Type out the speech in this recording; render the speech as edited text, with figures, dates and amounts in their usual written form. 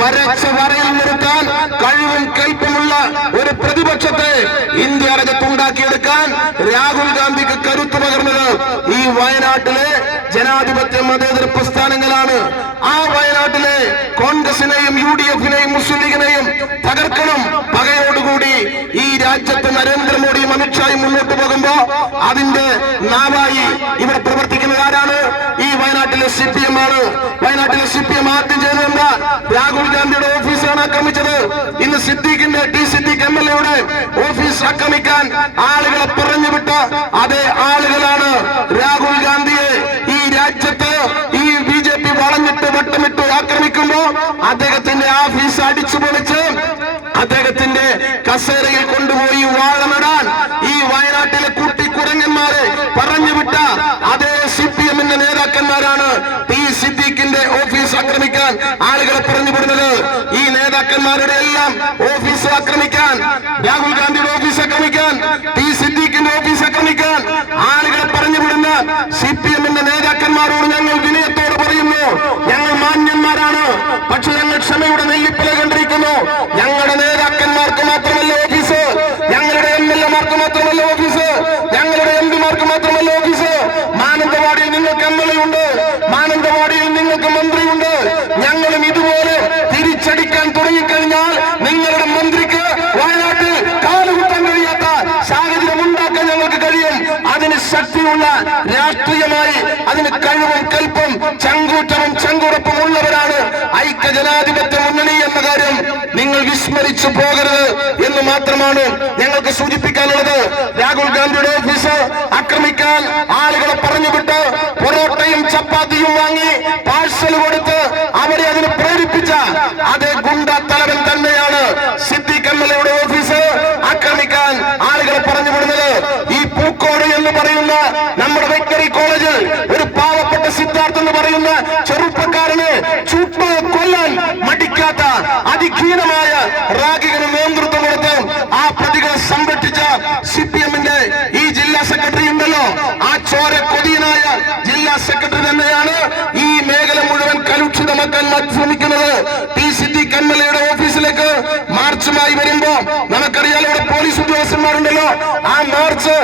വരച്ച വരയിൽ നിർത്താൻ കഴിവും കൽപ്പമുള്ള ഒരു പ്രതിപക്ഷത്തെ ഇന്ത്യ രാജ്യത്തുണ്ടാക്കിയെടുക്കാൻ രാഹുൽ ഗാന്ധിക്ക് കരുത്തു പകർന്നത് ഈ വയനാട്ടിലെ ജനാധിപത്യ മതേതര പ്രസ്ഥാനങ്ങളാണ്. ആ വയനാട്ടിലെ കോൺഗ്രസിനെയും UDF-നെയും മുസ്ലിം ലീഗിനെയും തകർക്കണം. പകയോടുകൂടി ഈ രാജ്യത്ത് നരേന്ദ്രമോദിയും അമിത്ഷായും മുന്നോട്ട് പോകുമ്പോ അതിന്റെ നാവായി ഇവിടെ പ്രവർത്തിക്കുന്നത് ആരാണ്? ഈ വയനാട്ടിലെ CPM ആണ്. വയനാട്ടിലെ CPM ആദ്യം ചെയ്തതെന്താ? രാഹുൽ ഗാന്ധിയുടെ ഓഫീസാണ് ആക്രമിച്ചത്. ഇന്ന് സിദ്ദീഖ് MLA-യുടെ ഓഫീസ് ആക്രമിക്കാൻ ആളുകളെ പറഞ്ഞുവിട്ട അതേ ആളുകളാണ് രാഹുൽ ഗാന്ധിയെ ഈ രാജ്യത്ത് ഈ BJP വളഞ്ഞിട്ട് വട്ടമിട്ട് ആക്രമിക്കുമ്പോ അദ്ദേഹത്തിന്റെ ഓഫീസ് അടിച്ചു പൊളിച്ച് അദ്ദേഹത്തിന്റെ കസേരയിൽ കൊണ്ടുപോയി വാഴമിടാൻ ഈ വയനാട്ടിലെ കുട്ടിക്കുരങ്ങന്മാരെ പറഞ്ഞുവിട്ട അതേ CPM-ന്റെ നേതാക്കന്മാരാണ് സിദ്ദീഖിന്റെ ഓഫീസ് ആക്രമിക്കാൻ ആളുകളെ പറഞ്ഞുവിടുന്നത്. ഈ നേതാക്കന്മാരുടെ എല്ലാം ഓഫീസ് ആക്രമിക്കാൻ, രാഹുൽ ഗാന്ധിയുടെ ഓഫീസ് ആക്രമിക്കാൻ, സിദ്ദീഖിന്റെ ഓഫീസ് ആക്രമിക്കാൻ ആളുകളെ പറഞ്ഞുവിടുന്ന CPM-ന്റെ നേതാക്കന്മാരോട് ഞങ്ങൾ വിനയത്തോട് പറയുന്നു, ഞങ്ങൾ മാന്യന്മാരാണ്, പക്ഷെ ഞങ്ങൾ ക്ഷമയുടെ നെല്ലിപ്പല കണ്ടിരിക്കുന്നു. ഞങ്ങളുടെ നേതാക്കന്മാർക്ക് മാത്രമല്ല ഓഫീസ്, ഞങ്ങളുടെ MLA-മാർക്ക് മാത്രമല്ല ഓഫീസ്, ഞങ്ങളുടെ MP-മാർക്ക് മാത്രമല്ല ഓഫീസ്. മാനന്തവാടിയിൽ നിങ്ങൾക്ക് MLA ഉണ്ട്, മാനന്തവാടിയിൽ നിങ്ങൾക്ക് മന്ത്രിയുണ്ട്. ഞങ്ങളും ഇതുപോലെ തിരിച്ചടിക്കാൻ തുടങ്ങിക്കഴിഞ്ഞാൽ നിങ്ങളുടെ മന്ത്രിക്ക് വയനാട്ടിൽ കാലുകുത്താൻ കഴിയാത്ത സാഹചര്യം ഉണ്ടാക്കാൻ ഞങ്ങൾക്ക് കഴിയും. അതിന് ശക്തിയുള്ള രാഷ്ട്രീയമായി അതിന് കഴിവും കൽപ്പും ചങ്കൂറ്റവും ചങ്കുറപ്പും ഉള്ളവരാണ് ഐക്യജനാധിപത്യ മുന്നണി എന്ന കാര്യം നിങ്ങൾ വിസ്മരിച്ചു പോകരുത് എന്ന് മാത്രമാണ് ഞങ്ങൾക്ക് സൂചിപ്പിക്കാനുള്ളത്. രാഹുൽ ഗാന്ധിയുടെ ഓഫീസ് ആക്രമിക്കാൻ ആളുകളെ പറഞ്ഞുവിട്ട് പൊറോട്ടയും ചപ്പാത്തിയും വാങ്ങി പാഴ്സൽ കൊടുത്ത് അവരെ അതിന് പ്രേരിപ്പിച്ച അതേ ഗുണ്ട തലവൻ തന്നെയാണ് സിദ്ദീഖ് MLA-യുടെ ഓഫീസ് ആക്രമിക്കാൻ ആളുകളെ പറഞ്ഞുവിടുന്നത്. ഈ പൂക്കോട് എന്ന് പറയുന്ന നമ്മുടെ വെറ്ററി കോളേജിൽ ഒരു പാവപ്പെട്ട സിദ്ധാർത്ഥ് എന്ന് പറയുന്ന ചെറുപ്പക്കാരനെ ചുട്ട് കൊല്ലാൻ മടിക്കാത്ത അതിഹീനമായ റാഗിങ്ങിന് നേതൃത്വം കൊടുത്ത് ആ പ്രതികളെ സംരക്ഷിച്ച CPM-ന്റെ ഈ ജില്ലാ സെക്രട്ടറി ഉണ്ടല്ലോ, ആ ചോര കൊതിയനായ ജില്ലാ സെക്രട്ടറി തന്നെയാണ് ഈ മേഖല മുഴുവൻ കലുഷിതമാക്കാൻ ശ്രമിക്കുന്നത്. സിദ്ദീഖ് MLA-യുടെ ഓഫീസിലേക്ക് മാർച്ചുമായി വരുമ്പോ നമുക്കറിയാലോ, ഇവിടെ പോലീസ് ഉദ്യോഗസ്ഥന്മാരുണ്ടല്ലോ, ആ മാർച്ച്